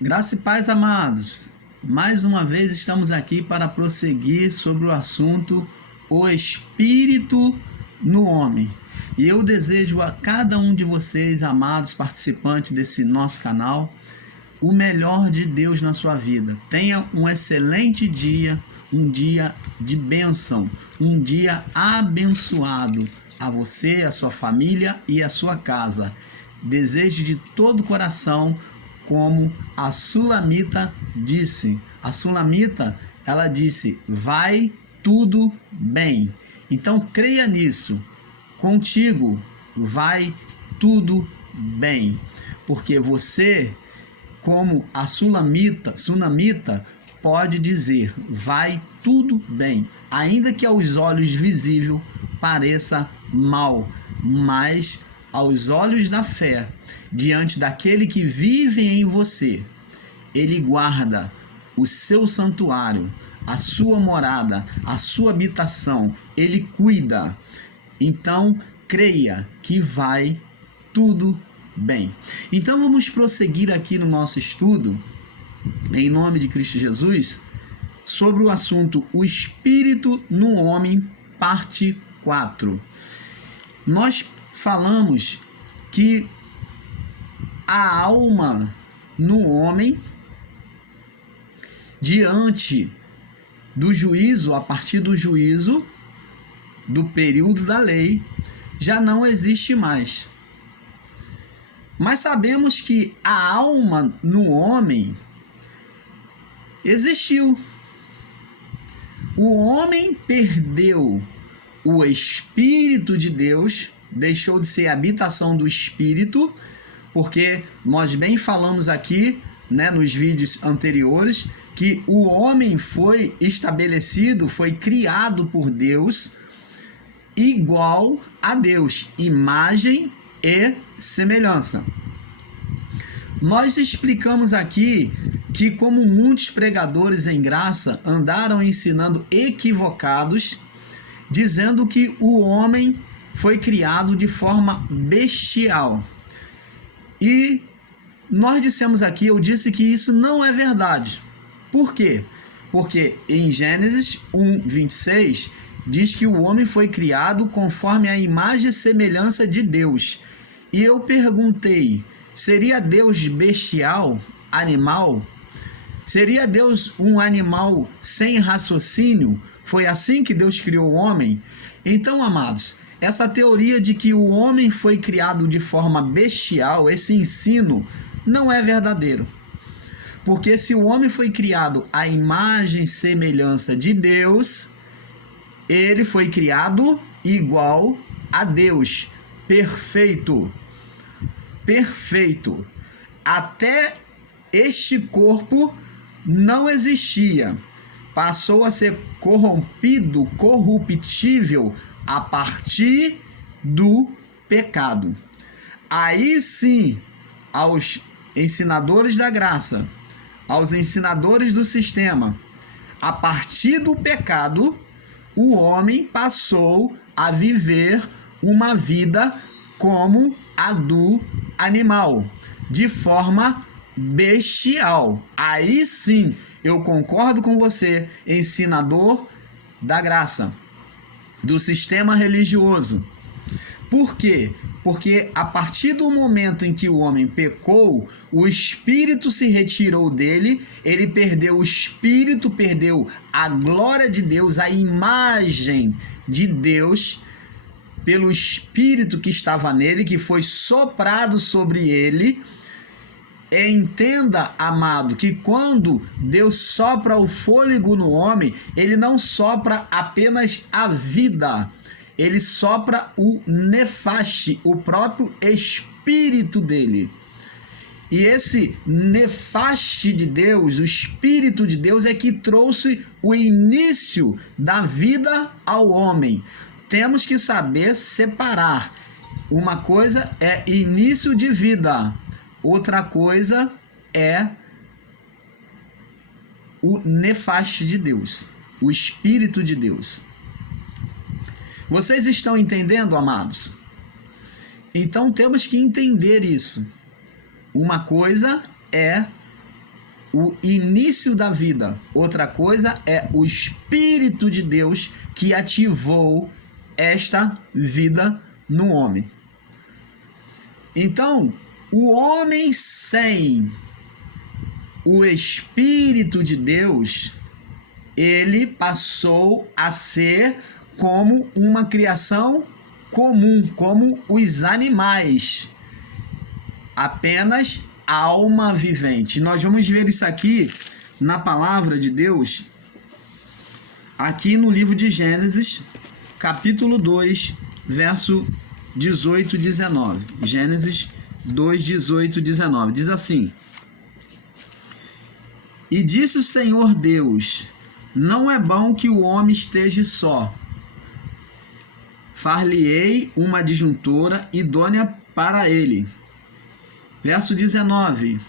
Graça e paz, amados. Mais uma vez estamos aqui para prosseguir sobre o assunto o Espírito no homem. E eu desejo a cada um de vocês, amados participantes desse nosso canal, o melhor de Deus na sua vida. Tenha um excelente dia, um dia de bênção, um dia abençoado a você, a sua família e a sua casa. Desejo de todo o coração, como a Sulamita disse. A Sulamita, ela disse: vai tudo bem. Então creia nisso. Contigo vai tudo bem. Porque você, como a Sunamita, pode dizer: vai tudo bem. Ainda que aos olhos visível pareça mal, mas aos olhos da fé, diante daquele que vive em você, ele guarda o seu santuário, a sua morada, a sua habitação, ele cuida. Então, creia que vai tudo bem. Então, vamos prosseguir aqui no nosso estudo, em nome de Cristo Jesus, sobre o assunto o Espírito no homem, parte 4. Nós falamos que a alma no homem, diante do juízo, a partir do juízo, do período da lei, já não existe mais. Mas sabemos que a alma no homem existiu. O homem perdeu o Espírito de Deus, deixou de ser a habitação do Espírito, porque nós bem falamos aqui, nos vídeos anteriores, que o homem foi estabelecido, foi criado por Deus, igual a Deus, imagem e semelhança. Nós explicamos aqui que, como muitos pregadores em graça andaram ensinando equivocados, dizendo que o homem foi criado de forma bestial. E nós dissemos aqui, eu disse que isso não é verdade. Por quê? Porque em Gênesis 1:26 diz que o homem foi criado conforme a imagem e semelhança de Deus. E eu perguntei, seria Deus bestial, animal? Seria Deus um animal sem raciocínio? Foi assim que Deus criou o homem? Então, amados, essa teoria de que o homem foi criado de forma bestial, esse ensino não é verdadeiro. Porque se o homem foi criado à imagem e semelhança de Deus, ele foi criado igual a Deus, perfeito. Perfeito. Até este corpo não existia. Passou a ser corrompido, corruptível, a partir do pecado. Aí sim, aos ensinadores da graça, aos ensinadores do sistema, a partir do pecado, o homem passou a viver uma vida como a do animal, de forma bestial. Aí sim, eu concordo com você, ensinador da graça, do sistema religioso. Por quê? Porque a partir do momento em que o homem pecou, o Espírito se retirou dele, ele perdeu o Espírito, perdeu a glória de Deus, a imagem de Deus, pelo Espírito que estava nele, que foi soprado sobre ele. Entenda, amado, que quando Deus sopra o fôlego no homem, ele não sopra apenas a vida, ele sopra o nefaste, o próprio espírito dele. E esse nefaste de Deus, o Espírito de Deus, é que trouxe o início da vida ao homem. Temos que saber separar. Uma coisa é início de vida, outra coisa é o nefaste de Deus, o Espírito de Deus. Vocês estão entendendo, amados? Então temos que entender isso. Uma coisa é o início da vida. Outra coisa é o Espírito de Deus que ativou esta vida no homem. Então, o homem sem o Espírito de Deus, ele passou a ser como uma criação comum, como os animais, apenas alma vivente. Nós vamos ver isso aqui na palavra de Deus, aqui no livro de Gênesis, capítulo 2, verso 18 e 19. Gênesis 2, 18 e 19. Diz assim: E disse o Senhor Deus: Não é bom que o homem esteja só. Far-lhe-ei uma adjuntora idônea para ele. Verso 19.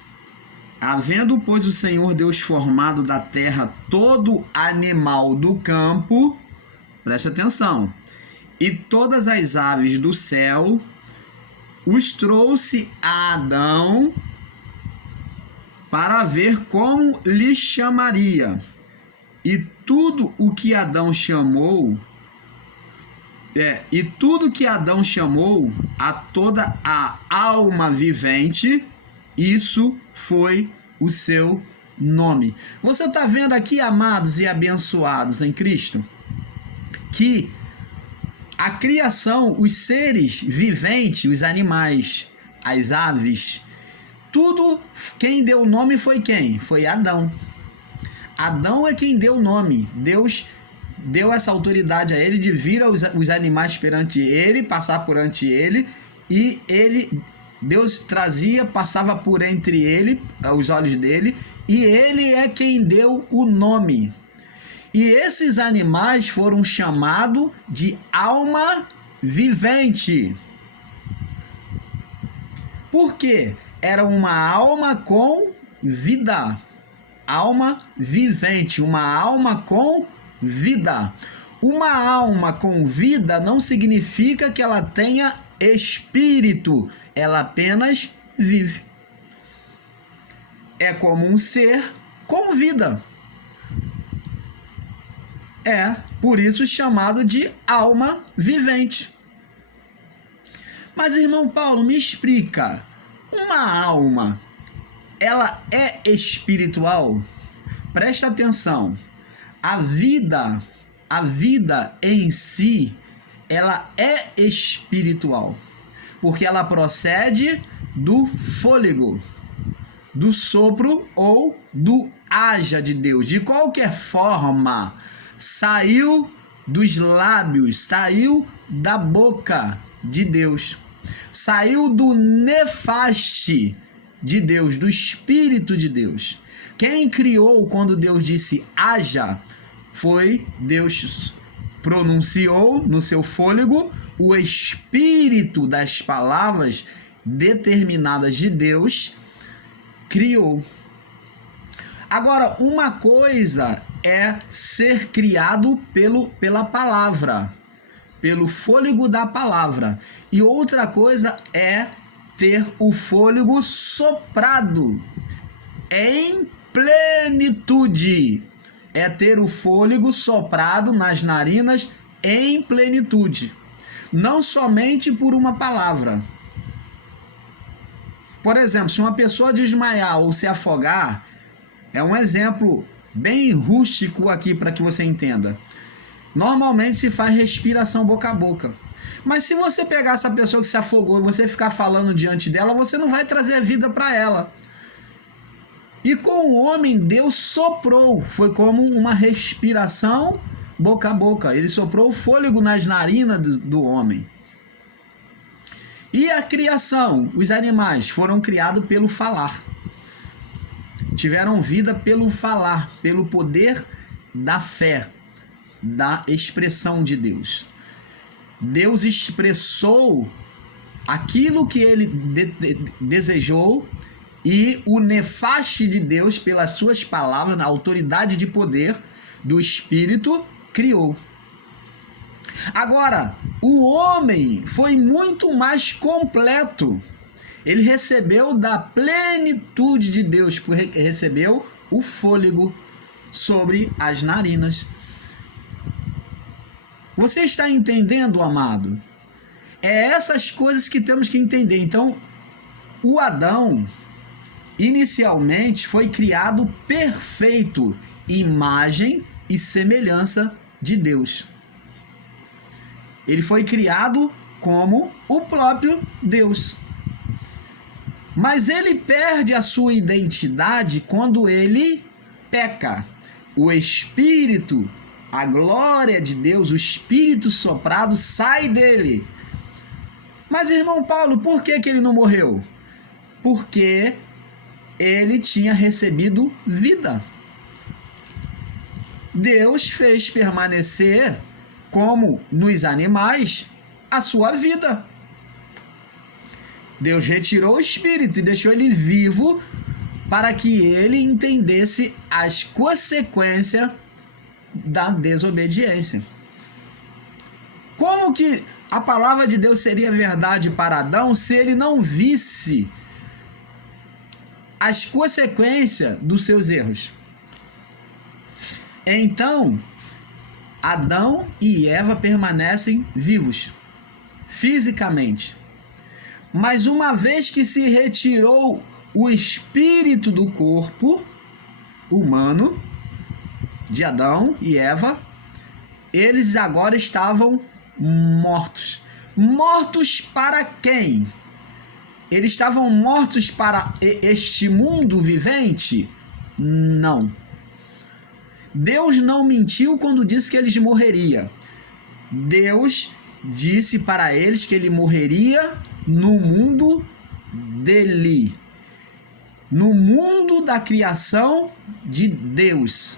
Havendo, pois, o Senhor Deus formado da terra todo animal do campo, presta atenção, e todas as aves do céu, os trouxe a Adão para ver como lhe chamaria. E tudo o que Adão chamou, a toda a alma vivente, isso foi o seu nome. Você está vendo aqui, amados e abençoados em Cristo, que a criação, os seres viventes, os animais, as aves, tudo, quem deu o nome foi quem? Foi Adão. Adão é quem deu o nome. Deus deu essa autoridade a ele de vir os animais perante ele, passar por ante ele, e Deus trazia, passava por entre ele, os olhos dele, e ele é quem deu o nome. E esses animais foram chamados de alma vivente. Por quê? Era uma alma com vida. Alma vivente, uma alma com vida. Uma alma com vida não significa que ela tenha espírito, ela apenas vive. É como um ser com vida. É por isso chamado de alma vivente. Mas, irmão Paulo, me explica, uma alma, ela é espiritual? Presta atenção. A vida em si, ela é espiritual, porque ela procede do fôlego, do sopro ou do haja de Deus. De qualquer forma, saiu dos lábios, saiu da boca de Deus, saiu do nefaste de Deus, do Espírito de Deus. Quem criou quando Deus disse haja, foi Deus, pronunciou no seu fôlego o espírito das palavras determinadas de Deus, criou. Agora, uma coisa é ser criado pela palavra, pelo fôlego da palavra, e outra coisa é ter o fôlego soprado em plenitude. É ter o fôlego soprado nas narinas em plenitude, não somente por uma palavra. Por exemplo, se uma pessoa desmaiar ou se afogar, é um exemplo bem rústico aqui para que você entenda. Normalmente se faz respiração boca a boca. Mas se você pegar essa pessoa que se afogou e você ficar falando diante dela, você não vai trazer vida para ela. E com o homem, Deus soprou. Foi como uma respiração boca a boca. Ele soprou o fôlego nas narinas do homem. E a criação, os animais foram criados pelo falar. Tiveram vida pelo falar, pelo poder da fé, da expressão de Deus. Deus expressou aquilo que ele desejou, e o nefaste de Deus, pelas suas palavras, na autoridade de poder do Espírito, criou. Agora, o homem foi muito mais completo. Ele recebeu da plenitude de Deus, recebeu o fôlego sobre as narinas. Você está entendendo, amado? É essas coisas que temos que entender. Então, o Adão, inicialmente, foi criado perfeito, imagem e semelhança de Deus. Ele foi criado como o próprio Deus. Mas ele perde a sua identidade quando ele peca. O Espírito, a glória de Deus, o Espírito soprado sai dele. Mas, irmão Paulo, por que ele não morreu? Porque ele tinha recebido vida. Deus fez permanecer, como nos animais, a sua vida. Deus retirou o espírito e deixou ele vivo para que ele entendesse as consequências da desobediência. Como que a palavra de Deus seria verdade para Adão se ele não visse as consequências dos seus erros? Então, Adão e Eva permanecem vivos, fisicamente. Mas uma vez que se retirou o espírito do corpo humano de Adão e Eva, eles agora estavam mortos. Mortos para quem? Eles estavam mortos para este mundo vivente? Não. Deus não mentiu quando disse que eles morreriam. Deus disse para eles que ele morreria no mundo dele, no mundo da criação de Deus.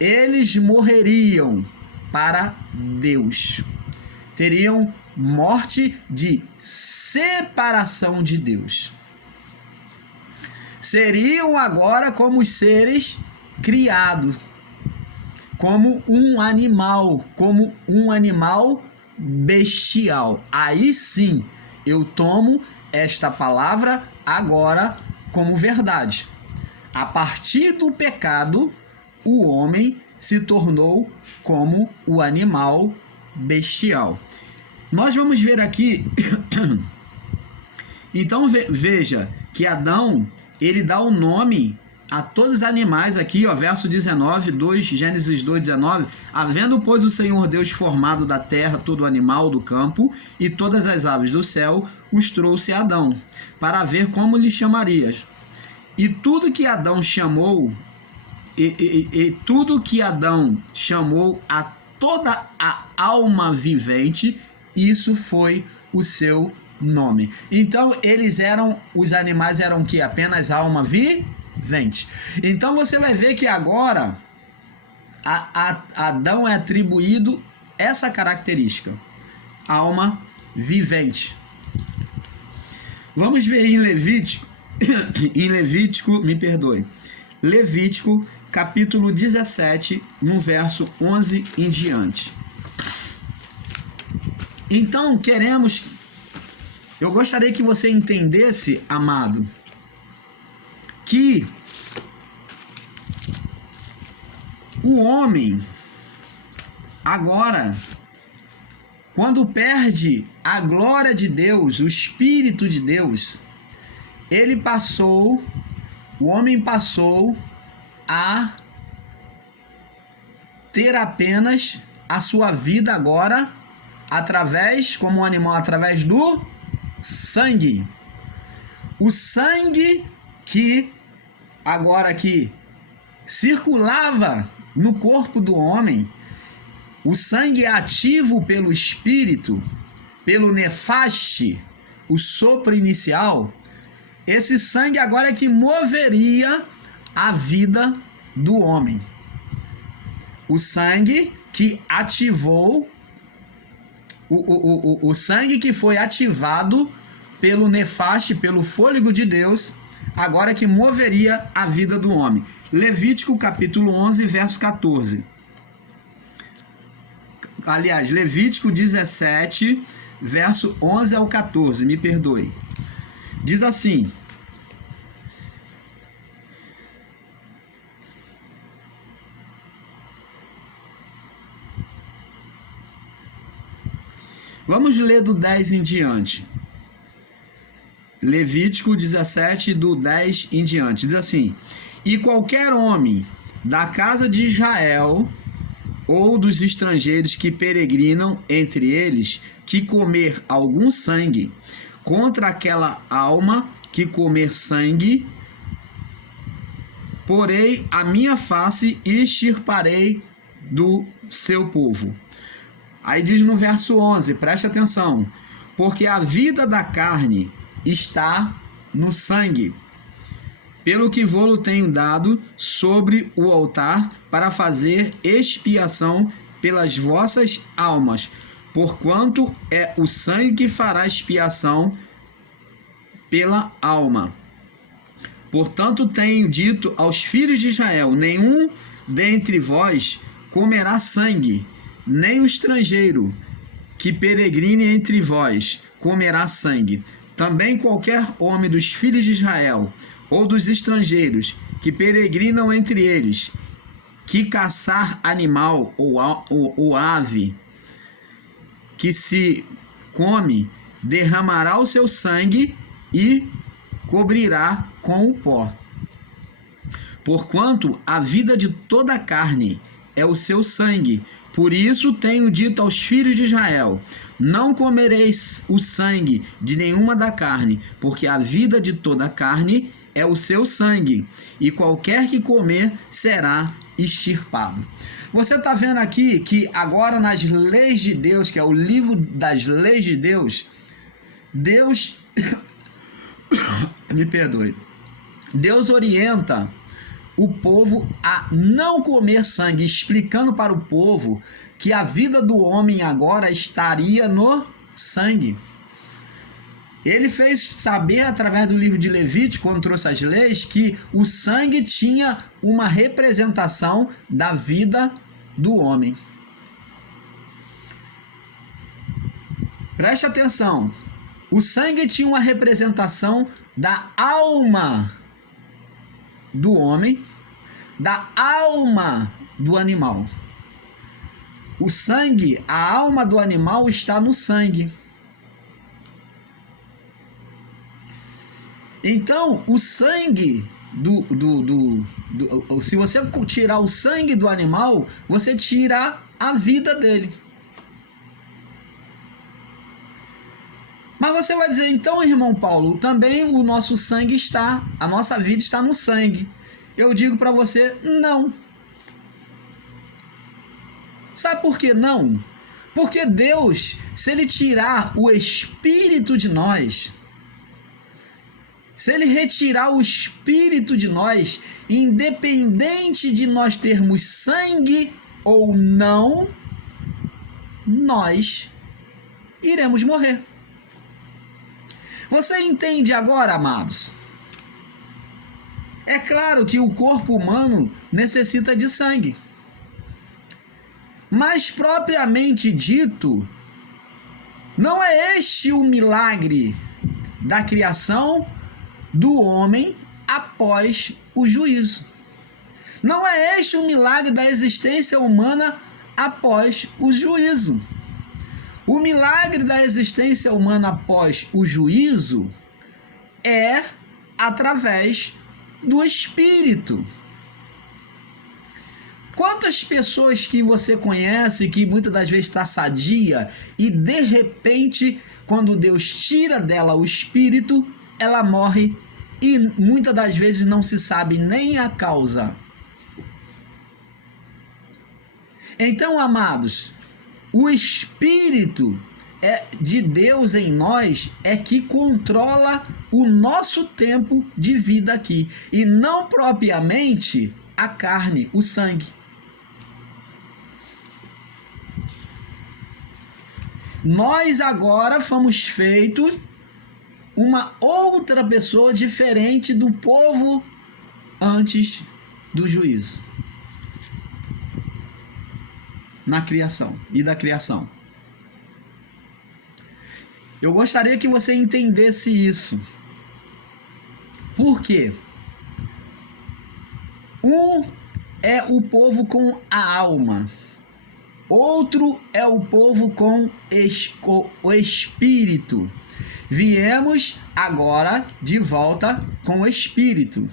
Eles morreriam para Deus. Teriam morte de separação de Deus. Seriam agora como os seres criados, como um animal bestial. Aí sim, eu tomo esta palavra agora como verdade. A partir do pecado, o homem se tornou como o animal bestial. Nós vamos ver aqui, então veja que Adão, ele dá o nome a todos os animais aqui, ó, verso 19, Gênesis 2, 19. Havendo, pois, o Senhor Deus formado da terra todo animal do campo e todas as aves do céu, os trouxe a Adão, para ver como lhe chamarias. E tudo que Adão chamou, tudo que Adão chamou a toda a alma vivente, isso foi o seu nome. Então, os animais eram que apenas alma vivente. Então você vai ver que agora a Adão é atribuído essa característica, alma vivente. Vamos ver em Levítico capítulo 17, no verso 11 em diante. Então eu gostaria que você entendesse, amado, que o homem, agora, quando perde a glória de Deus, o Espírito de Deus, o homem passou a ter apenas a sua vida agora como um animal, através do sangue. O sangue que circulava no corpo do homem, o sangue ativo pelo Espírito, pelo nefaste, o sopro inicial, esse sangue agora é que moveria a vida do homem. O sangue que ativou, o sangue que foi ativado pelo nefaste, pelo fôlego de Deus, agora que moveria a vida do homem. Levítico capítulo 11, verso 14. Aliás, Levítico 17, verso 11 ao 14, me perdoe. Diz assim: Vamos ler do 10 em diante. Levítico 17, do 10 em diante. Diz assim: e qualquer homem da casa de Israel ou dos estrangeiros que peregrinam entre eles, que comer algum sangue contra aquela alma que comer sangue, porei a minha face e extirparei do seu povo. Aí diz no verso 11, preste atenção: porque a vida da carne está no sangue, pelo que vô-lo tenho dado sobre o altar para fazer expiação pelas vossas almas, porquanto é o sangue que fará expiação pela alma. Portanto tenho dito aos filhos de Israel: nenhum dentre vós comerá sangue, nem o estrangeiro que peregrine entre vós comerá sangue. Também qualquer homem dos filhos de Israel ou dos estrangeiros que peregrinam entre eles, que caçar animal ou ave que se come, derramará o seu sangue e cobrirá com o pó. Porquanto a vida de toda a carne é o seu sangue. Por isso tenho dito aos filhos de Israel: não comereis o sangue de nenhuma da carne, porque a vida de toda a carne é o seu sangue, e qualquer que comer será extirpado. Você está vendo aqui que agora nas leis de Deus, que é o livro das leis de Deus, Deus me perdoe, Deus orienta o povo a não comer sangue, explicando para o povo que a vida do homem agora estaria no sangue. Ele fez saber através do livro de Levítico, quando trouxe as leis, que o sangue tinha uma representação da vida do homem. Preste atenção. O sangue tinha uma representação da alma do homem, da alma do animal. O sangue, a alma do animal está no sangue. Então, o sangue se você tirar o sangue do animal, você tira a vida dele. Mas você vai dizer: então, irmão Paulo, também o nosso sangue está, a nossa vida está no sangue. Eu digo para você: não. Sabe por que não? Porque Deus, se Ele tirar o espírito de nós, se Ele retirar o espírito de nós, independente de nós termos sangue ou não, nós iremos morrer. Você entende agora, amados? É claro que o corpo humano necessita de sangue. Mas, propriamente dito, não é este o milagre da criação do homem após o juízo. Não é este o milagre da existência humana após o juízo. O milagre da existência humana após o juízo é através do Espírito. Quantas pessoas que você conhece que muitas das vezes está sadia e de repente, quando Deus tira dela o Espírito, ela morre e muitas das vezes não se sabe nem a causa. Então, amados, o Espírito de Deus em nós é que controla o nosso tempo de vida aqui, e não propriamente a carne, o sangue. Nós agora fomos feitos uma outra pessoa diferente do povo antes do juízo. Na criação e da criação. Eu gostaria que você entendesse isso. Por quê? Um é o povo com a alma. outro é o povo com o Espírito. Viemos agora de volta com o Espírito.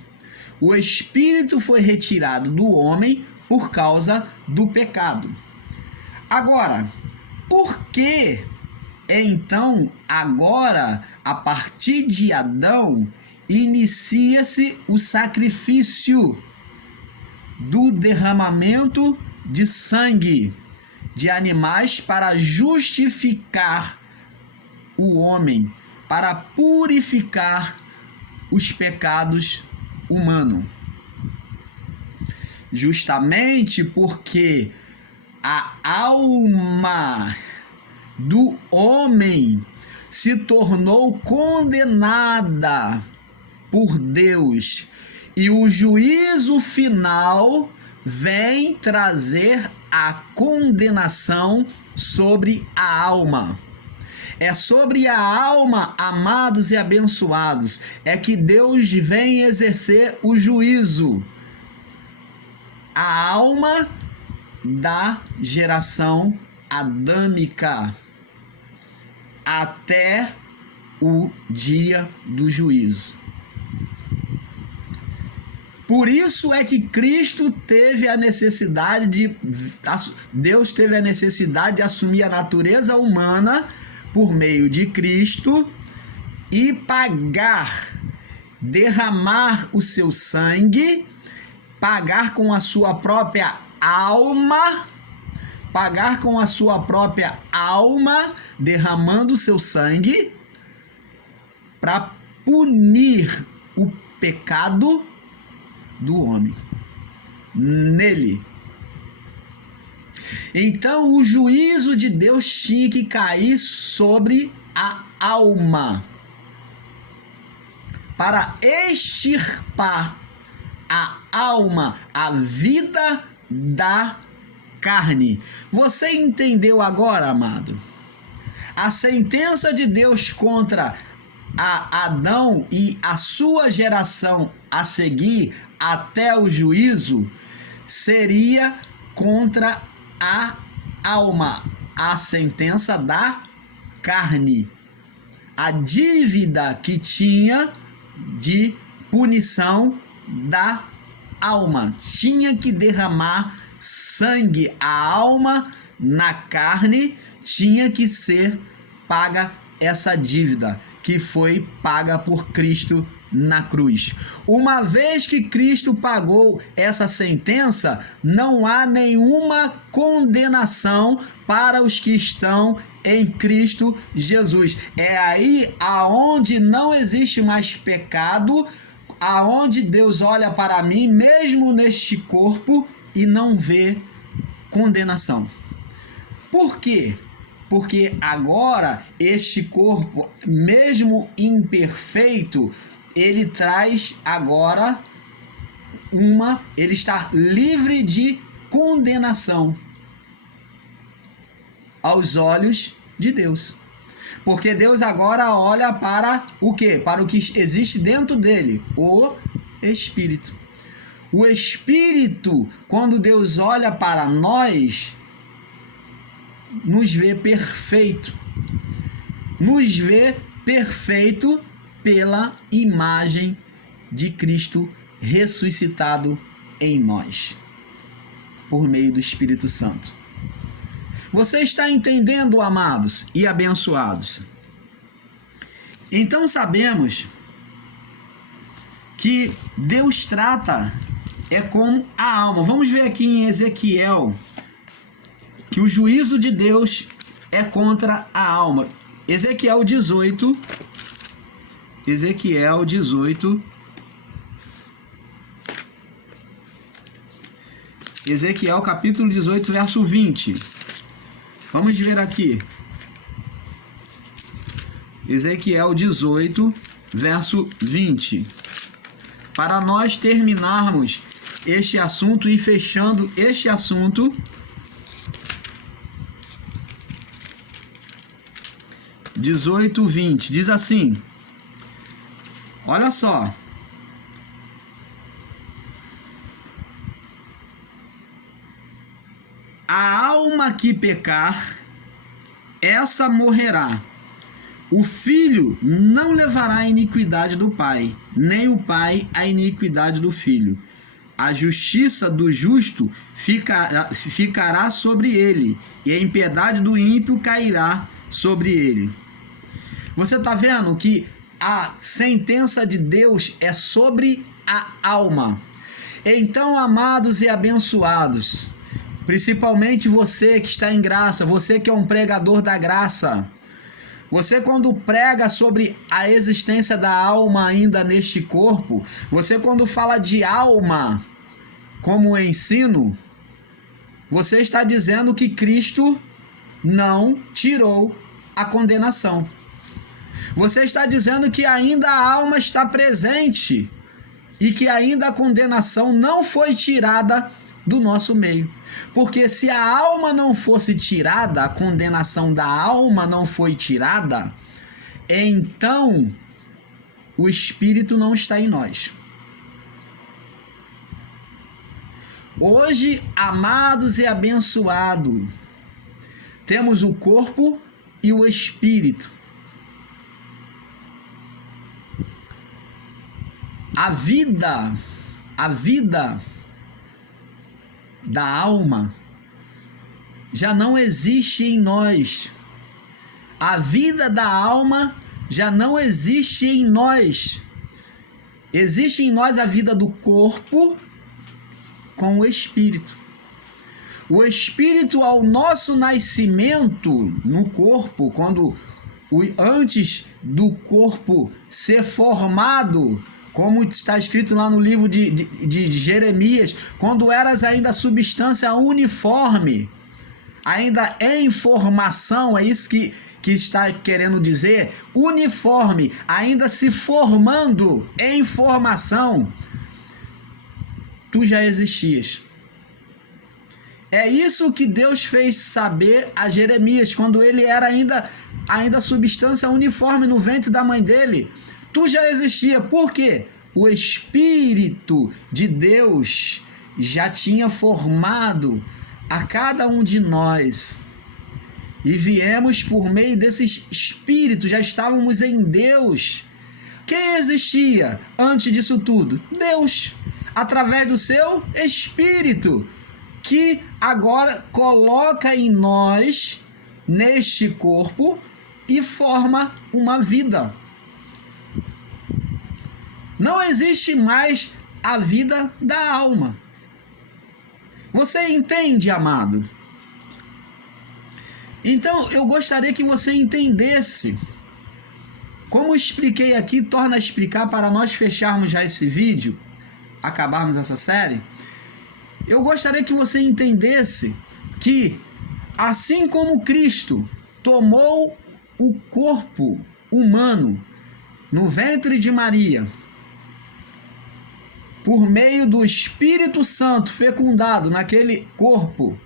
O Espírito foi retirado do homem por causa do pecado. Agora, por que então agora, a partir de Adão, inicia-se o sacrifício do derramamento de sangue de animais para justificar o homem, para purificar os pecados humanos? Justamente porque a alma do homem se tornou condenada por Deus, e o juízo final vem trazer a condenação sobre a alma. É sobre a alma, amados e abençoados, é que Deus vem exercer o juízo. A alma da geração adâmica até o dia do juízo. Por isso é que Cristo teve a necessidade Deus teve a necessidade de assumir a natureza humana por meio de Cristo e derramar o seu sangue, pagar com a sua própria alma, derramando o seu sangue para punir o pecado do homem nele. Então o juízo de Deus tinha que cair sobre a alma para extirpar a alma, a vida da carne. Você entendeu agora, amado? A sentença de Deus contra Adão e a sua geração a seguir até o juízo seria contra a alma, a sentença da carne, a dívida que tinha de punição da alma. Tinha que derramar sangue, a alma na carne tinha que ser paga essa dívida que foi paga por Cristo na cruz. Uma vez que Cristo pagou essa sentença, não há nenhuma condenação para os que estão em Cristo Jesus. É aí aonde não existe mais pecado, aonde Deus olha para mim, mesmo neste corpo, e não vê condenação. Por quê? Porque agora este corpo, mesmo imperfeito, ele traz agora ele está livre de condenação aos olhos de Deus. Porque Deus agora olha para o quê? Para o que existe dentro dele, o Espírito. O Espírito, quando Deus olha para nós, nos vê perfeito. Nos vê perfeito pela imagem de Cristo ressuscitado em nós, por meio do Espírito Santo. Você está entendendo, amados e abençoados? Então sabemos que Deus trata com a alma. Vamos ver aqui em Ezequiel que o juízo de Deus é contra a alma. Ezequiel 18, Ezequiel capítulo 18, verso 20. Vamos ver aqui. Ezequiel 18, verso 20. Para nós terminarmos este assunto e fechando este assunto, (18, 20) diz assim: olha só. A alma alma que pecar, essa morrerá. O filho não levará a iniquidade do pai, nem o pai a iniquidade do filho. A justiça do justo ficará sobre ele, e a impiedade do ímpio cairá sobre ele. Você está vendo que a sentença de Deus é sobre a alma. Então, amados e abençoados, principalmente você que está em graça, você que é um pregador da graça, você quando prega sobre a existência da alma ainda neste corpo, você quando fala de alma como ensino, você está dizendo que Cristo não tirou a condenação. Você está dizendo que ainda a alma está presente e que ainda a condenação não foi tirada do nosso meio. Porque se a alma não fosse tirada, a condenação da alma não foi tirada, então o Espírito não está em nós. Hoje, amados e abençoados, temos o corpo e o Espírito. A vida da alma já não existe em nós. A vida da alma já não existe em nós. Existe em nós a vida do corpo com o Espírito. O Espírito, ao nosso nascimento no corpo, antes do corpo ser formado, como está escrito lá no livro de Jeremias, quando eras ainda substância uniforme, ainda em formação, é isso que está querendo dizer, uniforme, ainda se formando em formação, tu já existias. É isso que Deus fez saber a Jeremias, quando ele era ainda substância uniforme no ventre da mãe dele. Tu já existia. Por quê? O Espírito de Deus já tinha formado a cada um de nós. E viemos por meio desses Espíritos, já estávamos em Deus. Quem existia antes disso tudo? Deus, através do seu Espírito, que agora coloca em nós, neste corpo, e forma uma vida. Não existe mais a vida da alma. Você entende, amado? Então, eu gostaria que você entendesse. Como expliquei aqui, torna a explicar para nós fecharmos já esse vídeo, acabarmos essa série. Eu gostaria que você entendesse que, assim como Cristo tomou o corpo humano no ventre de Maria, por meio do Espírito Santo fecundado naquele corpo,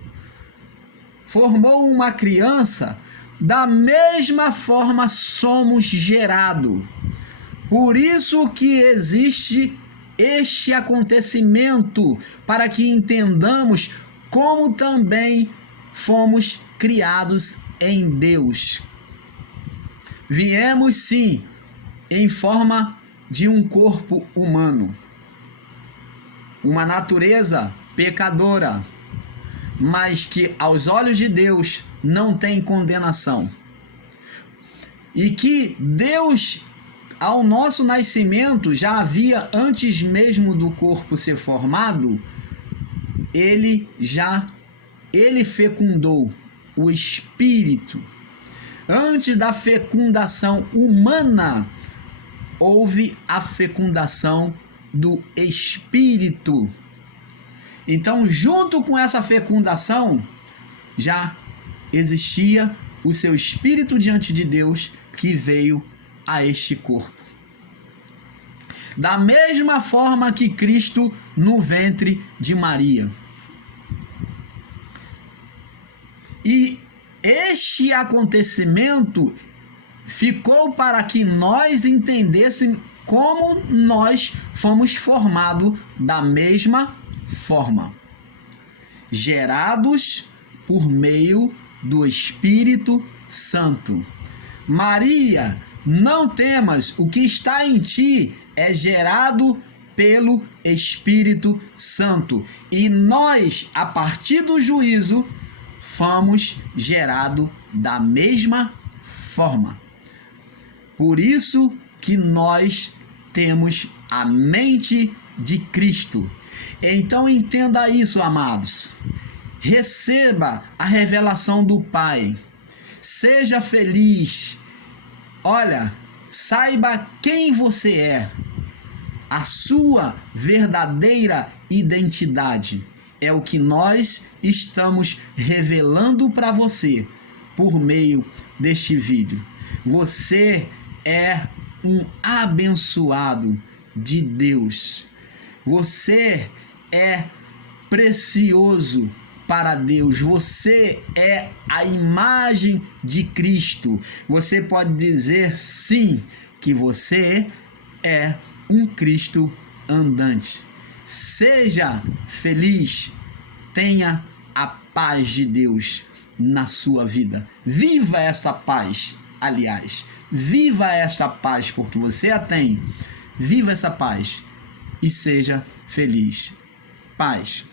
formou uma criança, da mesma forma somos gerados. Por isso que existe este acontecimento, para que entendamos como também fomos criados em Deus. Viemos sim em forma de um corpo humano, uma natureza pecadora, mas que aos olhos de Deus não tem condenação. E que Deus, ao nosso nascimento, já havia, antes mesmo do corpo ser formado, ele fecundou o Espírito. Antes da fecundação humana, houve a fecundação do Espírito. Então, junto com essa fecundação, já existia o seu Espírito diante de Deus, que veio a este corpo. Da mesma forma que Cristo no ventre de Maria. E este acontecimento ficou para que nós entendêssemos como nós fomos formados da mesma forma. Gerados por meio do Espírito Santo. Maria, não temas, o que está em ti é gerado pelo Espírito Santo. E nós, a partir do juízo, fomos gerados da mesma forma. Por isso que nós temos a mente de Cristo. Então entenda isso, amados. Receba a revelação do Pai. Seja feliz. Olha, saiba quem você é. A sua verdadeira identidade é o que nós estamos revelando para você por meio deste vídeo. Você é um abençoado de Deus. Você é precioso para Deus. Você é a imagem de Cristo. Você pode dizer sim que você é um Cristo andante. Seja feliz. Tenha a paz de Deus na sua vida. Viva essa paz, aliás. Viva essa paz porque você a tem. Viva essa paz e seja feliz. Paz.